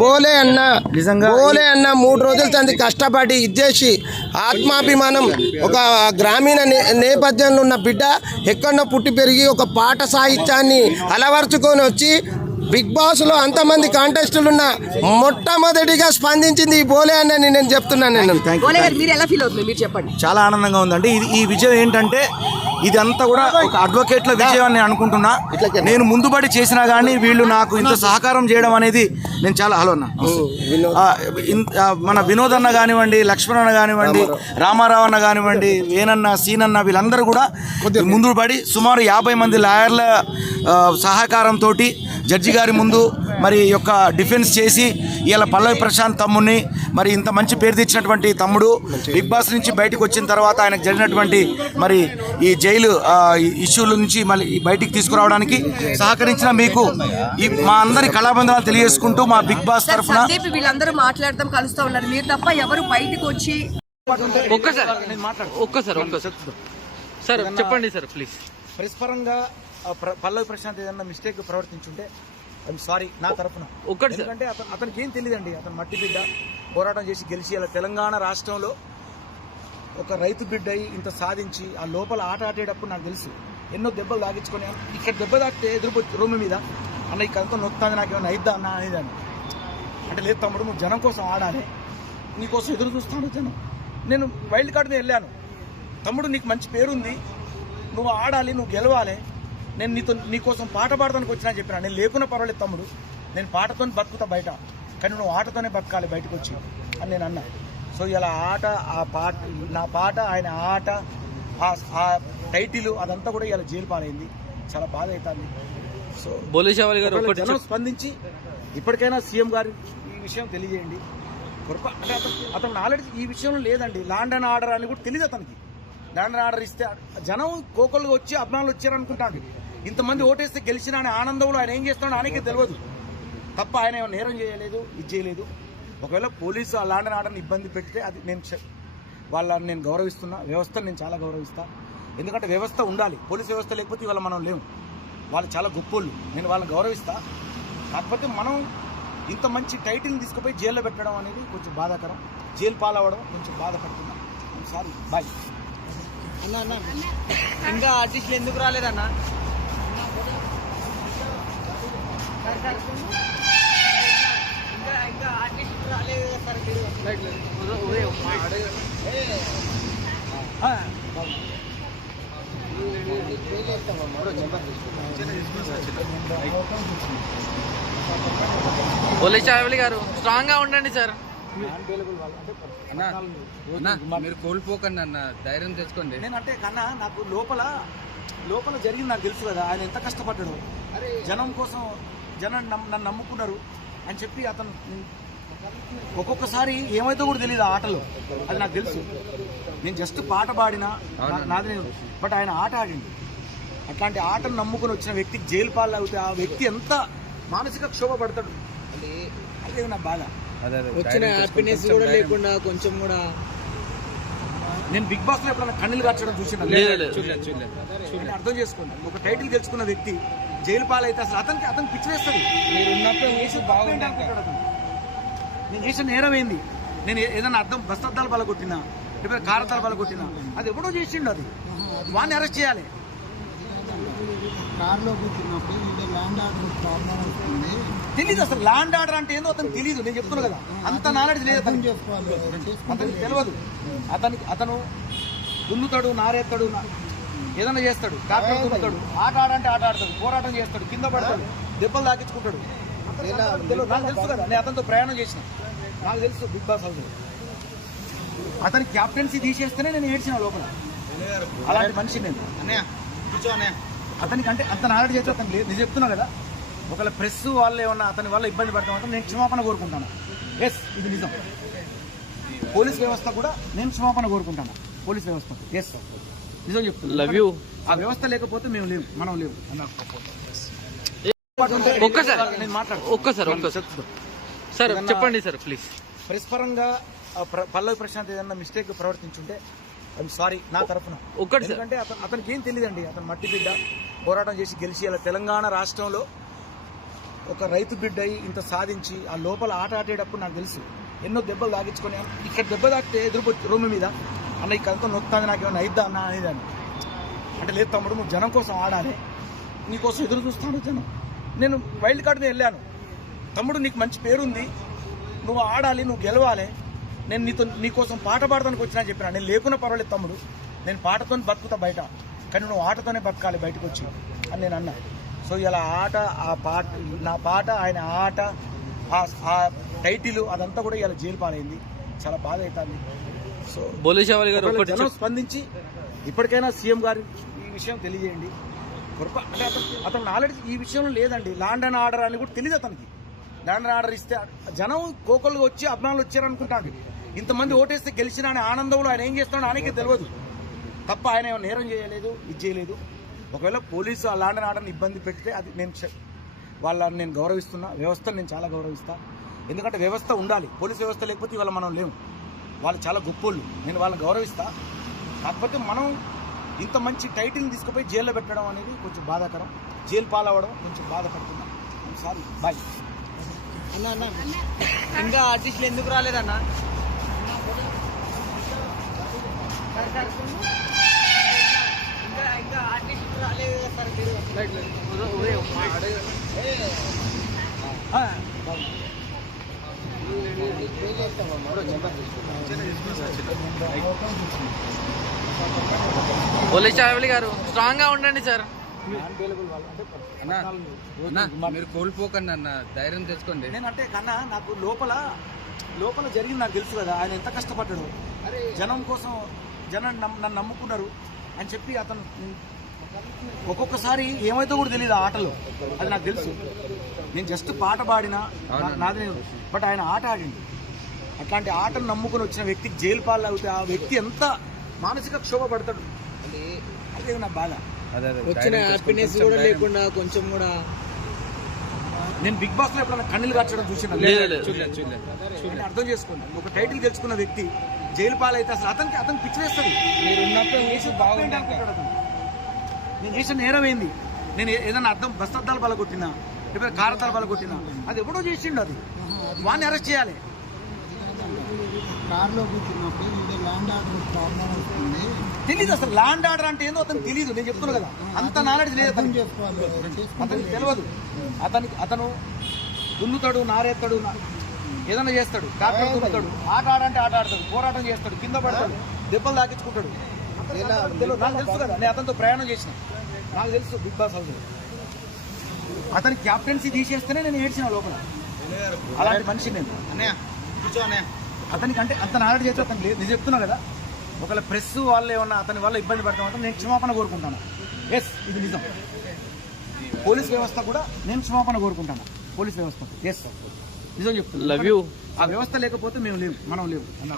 బోలే అన్న 3 రోజుల తంది కష్టపడి ఇచ్చేసి ఆత్మాభిమానం ఒక గ్రామీణ నేపథ్యంలో ఉన్న బిడ్డ ఎక్కడో పుట్టి పెరిగి ఒక పాట సాహిత్యాన్ని అలవర్చుకొని వచ్చి బిగ్ బాస్ లో అంతమంది కాంటెస్టులు ఉన్న మొట్టమొదటిగా స్పందించింది ఈ బోలే అన్నని నేను చెప్తున్నాను. చాలా ఆనందంగా ఉందండి. ఈ విజయం ఏంటంటే ఇదంతా కూడా ఒక అడ్వకేట్ల విజయం అని అనుకుంటున్నా. నేను ముందుబడి చేసినా కానీ వీళ్ళు నాకు ఇంత సహకారం చేయడం అనేది నేను చాలా మన వినోద్ అన్న కానివ్వండి, లక్ష్మణ్ అన్న కానివ్వండి, రామారావు అన్న కానివ్వండి, వేనన్న, సీనన్న వీళ్ళందరూ కూడా ముందుబడి సుమారు 50 మంది లాయర్ల సహకారంతో జడ్జి గారి ముందు మరి యొక్క డిఫెన్స్ చేసి ఇలా పల్లవి ప్రశాంత్ తమ్ముడిని మరి ఇంత మంచి పేరు తెచ్చినటువంటి తమ్ముడు బిగ్ బాస్ నుంచి బయటకు వచ్చిన తర్వాత ఆయనకు జరిగినటువంటి మరి ఈ జైలు ఇష్యూల నుంచి మళ్ళీ బయటికి తీసుకురావడానికి సహకరించిన మీకు ఈ మా అందరి కళాబంధనాలు తెలియజేసుకుంటూ మా బిగ్ బాస్ తరఫున వీళ్ళందరూ మాట్లాడతాం కలుస్తూ ఉన్నారు. మీరు తప్ప ఎవరు బయటకు వచ్చి సార్ చెప్పండి సార్ ప్లీజ్. ప్రెస్ పరంగా పల్లవి ప్రశాంత్ ఏదన్నా మిస్టేక్ ప్రవర్తించుంటే ఐఎమ్ సారీ నా తరఫున. ఎందుకంటే అతనికి ఏం తెలియదండి. అతను మట్టి బిడ్డ పోరాటం చేసి గెలిచి అలా తెలంగాణ రాష్ట్రంలో ఒక రైతు బిడ్డ ఇంత సాధించి ఆ లోపల ఆట ఆడేటప్పుడు నాకు తెలుసు ఎన్నో దెబ్బలు తాగించుకొని ఇక్కడ దెబ్బ తాకితే ఎదురు రూమ్ మీద అన్న ఇక్కడంతా నొక్కుతుంది, నాకు ఏమైనా అయిద్దా అన్న అనేదాన్ని. అంటే లేదు తమ్ముడు, నువ్వు జనం కోసం ఆడాలి, నీకోసం ఎదురు చూస్తాను జనం. నేను వైల్డ్ కార్డ్ మీద వెళ్ళాను. తమ్ముడు నీకు మంచి పేరుంది, నువ్వు ఆడాలి, నువ్వు గెలవాలి, నేను నీకోసం పాట పాడటానికి వచ్చినా చెప్పినా. నేను లేకున్నా పర్వాలేదు తమ్ముడు, నేను పాటతో బతుకుతా బయట, కానీ నువ్వు ఆటతోనే బతకాలి బయటకు వచ్చి అని నేను అన్నా. సో ఇలా ఆట, ఆ పాట, నా పాట, ఆయన ఆట, ఆ టైటిల్ అదంతా కూడా ఇలా జైలు పాలైంది. చాలా బాధ అవుతుంది. సో జనం స్పందించి ఇప్పటికైనా సీఎం గారు ఈ విషయం తెలియజేయండి. అంటే అతను ఆల్రెడీ ఈ విషయంలో లేదండి, ల్యాండ్ అండ్ ఆర్డర్ అని కూడా తెలియదు అతనికి. ల్యాండ్ అండ్ ఆర్డర్ ఇస్తే జనం కోకలుగా వచ్చి అభిమానులు వచ్చారనుకుంటాడు. ఇంతమంది ఓటేస్తే గెలిచిన అనే ఆనందంలో ఆయన ఏం చేస్తున్నాడో ఆయనకే తెలియదు తప్ప ఆయన ఏమైనా నేరం చేయలేదు, ఇది చేయలేదు. ఒకవేళ పోలీసు ఆ ల్యాండ్ అండ్ ఆర్డర్ని ఇబ్బంది పెడితే అది వాళ్ళని నేను గౌరవిస్తున్నా, వ్యవస్థను నేను చాలా గౌరవిస్తా. ఎందుకంటే వ్యవస్థ ఉండాలి, పోలీసు వ్యవస్థ లేకపోతే ఇవాళ మనం లేము. వాళ్ళు చాలా గొప్పోళ్ళు, నేను వాళ్ళని గౌరవిస్తా. కాకపోతే మనం ఇంత మంచి టైటిల్ని తీసుకుపోయి జైల్లో పెట్టడం అనేది కొంచెం బాధాకరం. జైలు పాలవ్వడం కొంచెం బాధపడుతున్నాం. Sorry, bye. అన్న ఇంకా ఆర్టిస్టులు ఎందుకు రాలేదన్నా? ఇంకా ఆర్టిస్టులు రాలేదు పోలీస్ చావలి గారు స్ట్రాంగ్ గా ఉండండి సార్. మీరు కోల్పోకండి అన్న, ధైర్యం తెచ్చుకోండి. నేనంటే కన్నా నాకు లోపల జరిగింది నాకు తెలుసు కదా, ఆయన ఎంత కష్టపడ్డాడు జనం కోసం. జనం నన్ను నమ్ముకున్నారు అని చెప్పి అతను ఒక్కొక్కసారి ఏమైతే కూడా తెలియదు ఆ ఆటలో, అది నాకు తెలుసు. నేను జస్ట్ పాట పాడినా నాది, బట్ ఆయన ఆట ఆడింది. అట్లాంటి ఆటను నమ్ముకుని వచ్చిన వ్యక్తికి జైలు పాలు అవుతే ఆ వ్యక్తి ఎంత మానసిక క్షోభ పడతాడు, అదే నా బాధ. వచ్చిన హ్యాపీనెస్ కూడా లేకుండా కొంచెం కూడా. నేను బిగ్ బాస్ లో ఎప్పుడైనా కన్నీళ్ళు కార్చడం చూసిన అర్థం చేసుకోండి. ఒక టైటిల్ గెలుచుకున్న వ్యక్తి జైలు పాలైతే అసలు అతను పిచ్చి వేస్తాడు. నేను చేసిన నేరం ఏంది? నేను ఏదైనా అర్థం బస్ అద్దాలు పలగొట్టినా, లేకపోతే కార్ అద్దాలు పలగొట్టినా, అది ఎప్పుడో చేసిండు. అది వాడిని అరెస్ట్ చేయాలి. తెలీదు అసలు ల్యాండ్ ఆర్డర్ అంటే ఏందో అతను తెలీదు. నేను చెప్తున్నా కదా, అంత నాలెడ్జ్ లేదు అతనికి తెలియదు. అతను దున్నుతాడు, నారేస్తాడు, ఏదైనా చేస్తాడు, కాకపోతే దున్నుతాడు, ఆట ఆడంటే ఆట ఆడతాడు, పోరాటం చేస్తాడు, కింద పడతాడు, దెబ్బలు తాకించుకుంటాడు. నాకు తెలుసు కదా, నేను అతనితో ప్రయాణం చేసిన, నాకు తెలుసు బిగ్ బాస్ హౌస్. అతని క్యాప్టెన్సీ తీసేస్తేనే నేను ఏడ్చిన లోపల. అలాంటి మనిషి నేను. అతనికి అంటే అంత నాలెడ్జ్ చేస్తే అతను లేదు. నేను చెప్తున్నా కదా, ఒకవేళ ప్రెస్ వాళ్ళు ఏమన్నా అతని వల్ల ఇబ్బంది పడతామంటే నేను క్షమాపణ కోరుకుంటాను. ఎస్, ఇది నిజం. పోలీస్ వ్యవస్థ కూడా నేను క్షమాపణ కోరుకుంటాను. పోలీస్ వ్యవస్థ ఎస్, నిజం చెప్తాను. Love you. ఆ వ్యవస్థ లేకపోతే మేము లేవు, మనం లేవు. సార్ చెప్పండి సార్ ప్లీజ్. ప్రెస్ పరంగా పల్లవి ప్రశాంత్ ఏదన్నా మిస్టేక్ ప్రవర్తించుంటే ఐఎమ్ సారీ నా తరఫున. ఎందుకంటే అతనికి ఏం తెలియదండి. అతను మట్టి బిడ్డ పోరాటం చేసి గెలిచి అలా తెలంగాణ రాష్ట్రంలో ఒక రైతు బిడ్డ అయి ఇంత సాధించి ఆ లోపల ఆట ఆడేటప్పుడు నాకు తెలుసు ఎన్నో దెబ్బలు తాగించుకొని ఇక్కడ దెబ్బ తాకితే ఎదురు రూమ్ మీద అన్న ఇక్కడంతా నొక్కుతుంది నాకు ఏమైనా అయిద్దా అన్న అనేదాన్ని. అంటే లేదు తమ్ముడు, నువ్వు జనం కోసం ఆడాలి, నీకోసం ఎదురు చూస్తాడు జనం. నేను వైల్డ్ కార్డ్ మీద వెళ్ళాను, తమ్ముడు నీకు మంచి పేరుంది, నువ్వు ఆడాలి, నువ్వు గెలవాలి, నేను నీకోసం పాట పాడటానికి వచ్చినా చెప్పినా. నేను లేకున్నా పర్వాలేదు తమ్ముడు, నేను పాటతో బతుకుతా బయట, కానీ నువ్వు ఆటతోనే బతకాలి బయటకు వచ్చి అని నేను అన్నా. సో ఇలా ఆట, ఆ పాట, నా పాట, ఆయన ఆట, ఆ టైటిల్ అదంతా కూడా ఇలా జైలు పాలైంది. చాలా బాధ అవుతుంది. సో జనం స్పందించి ఇప్పటికైనా సీఎం గారు ఈ విషయం తెలియజేయండి. అంటే అతను నాలెడ్జ్ ఈ విషయంలో లేదండి. ల్యాండ్ అండ్ ఆర్డర్ అని కూడా తెలియదు అతనికి. ల్యాండ్ అండ్ ఆర్డర్ ఇస్తే జనం కోకలుగా వచ్చి అభిమానులు వచ్చారనుకుంటాడు. ఇంతమంది ఓటేస్తే గెలిచిన అనే ఆనందంలో ఆయన ఏం చేస్తున్నాడో ఆయనకే తెలియదు తప్ప ఆయన ఏమైనా నేరం చేయలేదు, ఇది చేయలేదు. ఒకవేళ పోలీసు ఆ ల్యాండ్ అండ్ ఆర్డర్ని ఇబ్బంది పెడితే అది వాళ్ళని నేను గౌరవిస్తున్నా, వ్యవస్థను నేను చాలా గౌరవిస్తా. ఎందుకంటే వ్యవస్థ ఉండాలి, పోలీసు వ్యవస్థ లేకపోతే ఇవాళ మనం లేము. వాళ్ళు చాలా గొప్పోళ్ళు, నేను వాళ్ళని గౌరవిస్తా. కాకపోతే మనం ఇంత మంచి టైటిల్ని తీసుకుపోయి జైల్లో పెట్టడం అనేది కొంచెం బాధాకరం. జైలు పాలవ్వడం కొంచెం బాధపడుతున్నాం. Sorry, bye. అన్న ఇంకా ఆర్టిస్టులు ఎందుకు రాలేదన్నా? ఇంకా ఆర్టిస్టులు రాలేదు పోలీస్ చావలి గారు స్ట్రాంగ్ గా ఉండండి సార్. మీరు కోల్పోకండి అన్న, ధైర్యం తెచ్చుకోండి. నేనంటే కన్నా నాకు లోపల జరిగింది నాకు తెలుసు కదా, ఆయన ఎంత కష్టపడ్డాడు జనం కోసం. జనం నన్ను నమ్ముకున్నారు అని చెప్పి అతను ఒక్కొక్కసారి ఏమైతే కూడా తెలియదు ఆ ఆటలో, అది నాకు తెలుసు. నేను జస్ట్ పాట పాడినా నాది, బట్ ఆయన ఆట ఆడింది. అట్లాంటి ఆటను నమ్ముకుని వచ్చిన వ్యక్తికి జైలు పాలు అవుతే ఆ వ్యక్తి ఎంత మానసిక క్షోభ పడతాడు, అదే నా బాధ. వచ్చిన హ్యాపీనెస్ కూడా లేకుండా కొంచెం కూడా. నేను బిగ్ బాస్ లో ఎప్పుడైనా కన్నీళ్ళు కార్చడం చూసిన అర్థం చేసుకోండి. ఒక టైటిల్ గెలుచుకున్న వ్యక్తి జైలు పాలైతే అసలు అతను పిచ్చి వేస్తుంది. నేను చేసిన నేరం ఏంది? నేను ఏదైనా అర్థం బస్ అద్దాలు బలగొట్టినా, లేకపోతే కారతాలు బలగొట్టినా, అది ఎప్పుడో చేసిండు. అది వాడిని అరెస్ట్ చేయాలి. తెలీదు అసలు ల్యాండ్ ఆర్డర్ అంటే ఏందో అతను తెలీదు. నేను చెప్తున్నా కదా, అంత నాలెడ్జ్ లేదు అతనికి తెలియదు. అతను దున్నుతాడు, నారేస్తాడు, ఏదైనా చేస్తాడు, ట్రాక్టర్ దున్నుతాడు, ఆట ఆడంటే ఆట ఆడతాడు, పోరాటం చేస్తాడు, కింద పడతాడు, దెబ్బలు తాకించుకుంటాడు. నాకు తెలుసు కదా, నేను అతనితో ప్రయాణం చేసిన, నాకు తెలుసు బిగ్ బాస్ హౌస్. అతని క్యాప్టెన్సీ తీసేస్తేనే నేను ఏడ్చిన లోపల. అలాంటి మనిషి నేను. అతనికి అంటే అంత నాలెడ్జ్ చేస్తే అతను లేదు. నేను చెప్తున్నా కదా, ఒకవేళ ప్రెస్ వాళ్ళు ఏమన్నా అతని వల్ల ఇబ్బంది పడతామంటే నేను క్షమాపణ కోరుకుంటాను. ఎస్, ఇది నిజం. పోలీస్ వ్యవస్థ కూడా నేను క్షమాపణ కోరుకుంటాను. పోలీస్ వ్యవస్థ ఎస్ నిజం చెప్తున్నా. Love you. ఆ వ్యవస్థ లేకపోతే మనం లేవు అన్న.